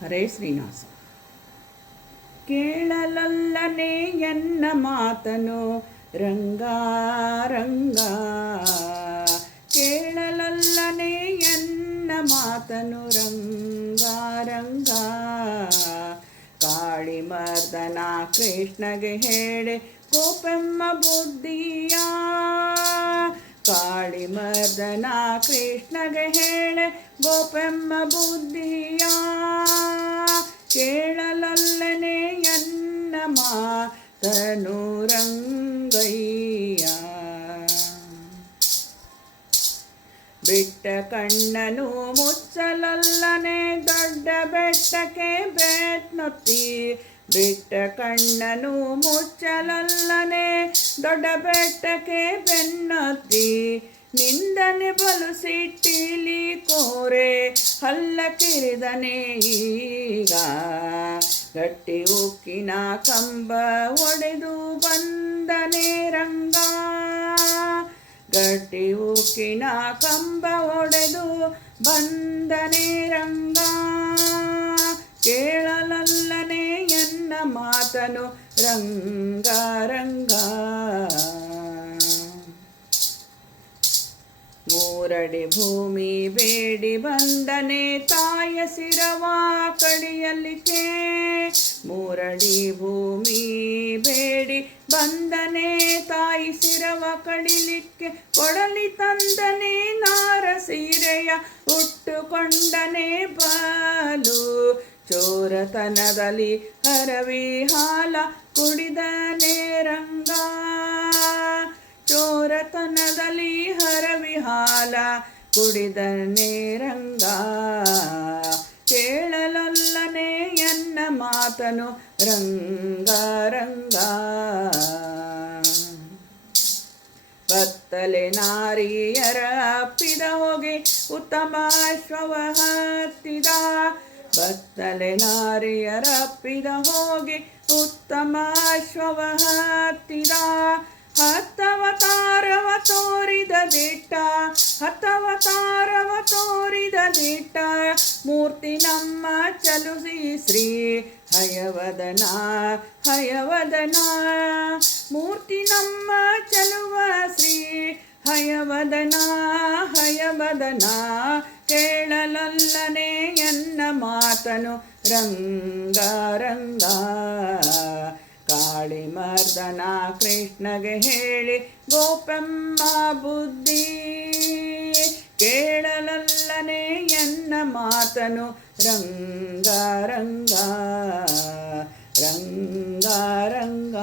ಹರೇ ಶ್ರೀನಿವಾಸ. ಕೇಳಲಲ್ಲನೆ ಎನ್ನ ಮಾತನು ರಂಗ ರಂಗ, ಕೇಳಲಲ್ಲನೆ ಎನ್ನ ಮಾತನು ರಂಗ ರಂಗ. ಕಾಳಿಮರ್ದನ ಕೃಷ್ಣಗೆ ಹೇಳೆ ಗೋಪೆಮ್ಮ ಬುದ್ಧಿಯ, ಕಾಳಿಮರ್ದನ ಕೃಷ್ಣಗೆ ಹೇಳೆ ಗೋಪೆಮ್ಮ ಬುದ್ಧಿಯ. ಕೇಳಲಲ್ಲನೆ ಎನ್ನ ಮಾತನು ರಂಗಯ್ಯ. ಬಿಟ್ಟ ಕಣ್ಣನು ಮುಚ್ಚಲಲ್ಲನೆ ದೊಡ್ಡ ಬೆಟ್ಟಕ್ಕೆ ಬೆನ್ನತ್ತಿ, ಬಿಟ್ಟ ಕಣ್ಣನು ಮುಚ್ಚಲಲ್ಲನೆ ದೊಡ್ಡ ಬೆಟ್ಟಕ್ಕೆ ಬೆನ್ನತ್ತಿ. ನಿಂದನೆ ಬಲು ಸಿಟ್ಟಿಲಿ ಕೋರೆ ಹಲ್ಲ ಕಿರಿದನೆ ಈಗ, ಗಟ್ಟಿ ಉಕ್ಕಿನ ಕಂಬ ಒಡೆದು ಬಂದನೆ ರಂಗ, ಗಟ್ಟಿ ಉಕ್ಕಿನ ಕಂಬ ಒಡೆದು ಬಂದನೆ ರಂಗ. ಕೇಳಲಲ್ಲನೆ ಎನ್ನ ಮಾತನು ರಂಗ ರಂಗ. ಮೂರಡಿ ಭೂಮಿ ಬೇಡಿ ಬಂದನೆ ತಾಯ ಶಿರವ ಕಡಿಯಲಿಕ್ಕೆ, ಮೂರಡಿ ಭೂಮಿ ಬೇಡಿ ಬಂದನೆ ತಾಯಿ ಶಿರವ ಕಡಿಲಿಕ್ಕೆ. ಕೊಡಲಿ ತಂದನೆ ನಾರ ಸೀರೆಯ ಉಟ್ಟುಕೊಂಡನೆ ಬಾಲು, ಚೋರತನದಲ್ಲಿ ಹರವಿ ಹಾಲ ಕುಡಿದನೆ ರಂಗ, ಚೋರತನದಲ್ಲಿ ಹರವಿ ಹಾಲ ಕುಡಿದನೆ ರಂಗ. ಕೇಳಲಲ್ಲನೆ ಎನ್ನ ಮಾತನು ರಂಗ ರಂಗ. ಬತ್ತಲೆ ನಾರಿಯರ ಅಪ್ಪಿದ ಹೋಗಿ ಉತ್ತಮ ಅಶ್ವವ ಹತ್ತಿದ, ಬತ್ತಲೆ ನಾರಿಯರ ಅಪ್ಪಿದ ಹೋಗಿ ಉತ್ತಮ ಅಶ್ವವ ಹತ್ತಿದ. ಹತ್ತವತಾರವ ತೋರಿದ ದಿಟ್ಟ, ಹತ್ತವತಾರವ ತೋರಿದ ದಿಟ್ಟ. ಮೂರ್ತಿ ನಮ್ಮ ಚಲುಸಿ ಶ್ರೀ ಹಯವದನ ಹಯವದನ, ಮೂರ್ತಿ ನಮ್ಮ ಚಲುವ ಶ್ರೀ ಹಯವದನ ಹಯವದನ. ಕೇಳಲಲ್ಲನೆ ಎನ್ನ ಮಾತನು ರಂಗ ರಂಗ. ಕಾಳಿಮರ್ದನ ಕೃಷ್ಣಗೆ ಹೇಳಿ ಗೋಪೆಮ್ಮ ಬುದ್ಧಿ, ಕೇಳಲಲ್ಲನೆ ಎನ್ನ ಮಾತನು ರಂಗ ರಂಗ ರಂಗ ರಂಗ.